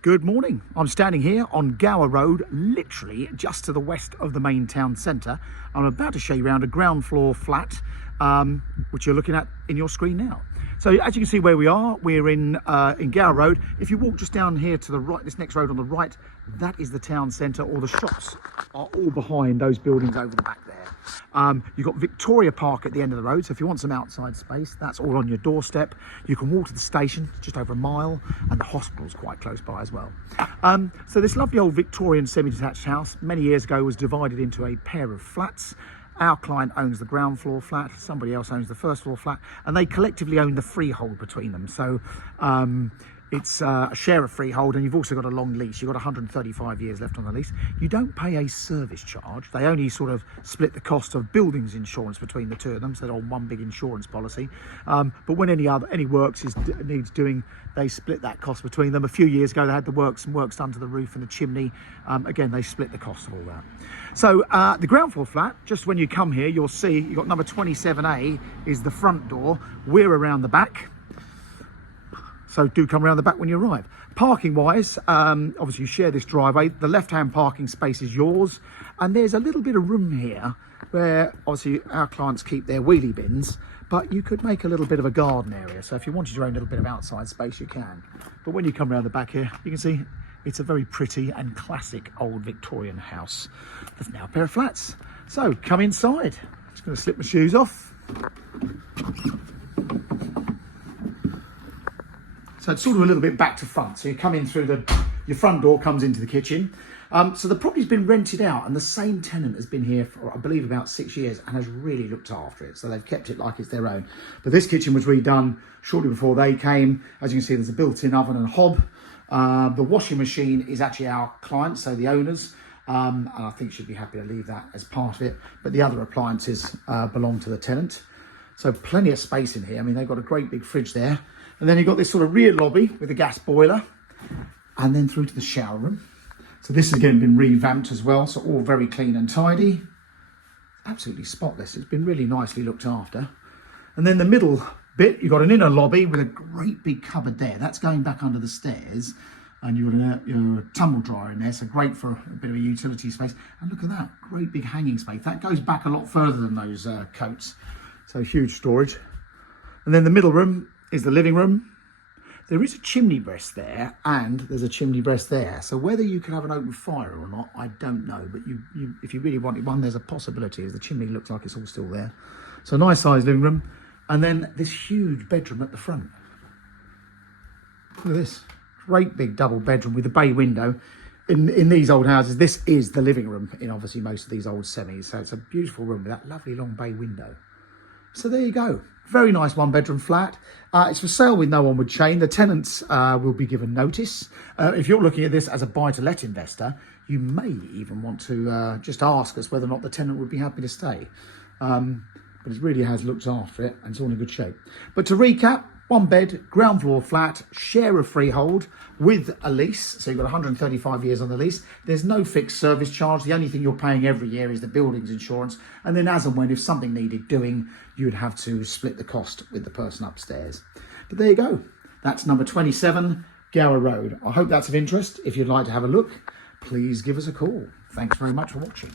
Good morning. I'm standing here on Gower Road, literally just to the west of the main town centre. I'm about to show you around a ground floor flat, which you're looking at in your screen now. So as you can see where we are, we're in Gower Road. If you walk just down here to the right, this next road on the right, that is the town centre. All the shops are all behind those buildings over the back there. You've got Victoria Park at the end of the road, so if you want some outside space, that's all on your doorstep. You can walk to the station, just over a mile, and the hospital's quite close by as well. So this lovely old Victorian semi-detached house, many years ago, was divided into a pair of flats. Our client owns the ground floor flat, somebody else owns the first floor flat, and they collectively own the freehold between them. So it's a share of freehold, and you've also got a long lease. You've got 135 years left on the lease. You don't pay a service charge. They only sort of split the cost of buildings insurance between the two of them, so they're on one big insurance policy. But when any works needs doing, they split that cost between them. A few years ago, they had some works done to the roof and the chimney. Again, they split the cost of all that. So the ground floor flat, just when you come here, you'll see you've got number 27A is the front door. We're around the back. So do come around the back when you arrive. Parking wise, obviously you share this driveway. The left-hand parking space is yours. And there's a little bit of room here where obviously our clients keep their wheelie bins, but you could make a little bit of a garden area. So if you wanted your own little bit of outside space, you can. But when you come around the back here, you can see it's a very pretty and classic old Victorian house. There's now a pair of flats. So come inside. Just gonna slip my shoes off. So it's sort of a little bit back to front. So you come in through your front door comes into the kitchen. So the property's been rented out, and the same tenant has been here for, I believe, about 6 years and has really looked after it. So they've kept it like it's their own. But this kitchen was redone shortly before they came. As you can see, there's a built-in oven and hob. The washing machine is actually our client, so the owners. And I think she'd be happy to leave that as part of it. But the other appliances belong to the tenant. So plenty of space in here. I mean, they've got a great big fridge there. And then you've got this sort of rear lobby with a gas boiler, and then through to the shower room. So this has again been revamped as well, so all very clean and tidy. Absolutely spotless. It's been really nicely looked after. And then the middle bit, you've got an inner lobby with a great big cupboard there. That's going back under the stairs. And you've got a tumble dryer in there, so great for a bit of a utility space. And look at that, great big hanging space. That goes back a lot further than those coats. So huge storage. And then the middle room is the living room. There is a chimney breast there, and there's a chimney breast there. So whether you can have an open fire or not, I don't know. But if you really wanted one, there's a possibility, as the chimney looks like it's all still there. So nice sized living room. And then this huge bedroom at the front. Look at this. Great big double bedroom with a bay window. In these old houses, this is the living room in obviously most of these old semis. So it's a beautiful room with that lovely long bay window. So there you go. Very nice one-bedroom flat. It's for sale with no onward chain. The tenants will be given notice. If you're looking at this as a buy-to-let investor, you may even want to just ask us whether or not the tenant would be happy to stay. But it really has looked after it, and it's all in good shape. But to recap, one bed, ground floor flat, share of freehold with a lease. So you've got 135 years on the lease. There's no fixed service charge. The only thing you're paying every year is the buildings insurance. And then as and when, if something needed doing, you would have to split the cost with the person upstairs. But there you go. That's number 27, Gower Road. I hope that's of interest. If you'd like to have a look, please give us a call. Thanks very much for watching.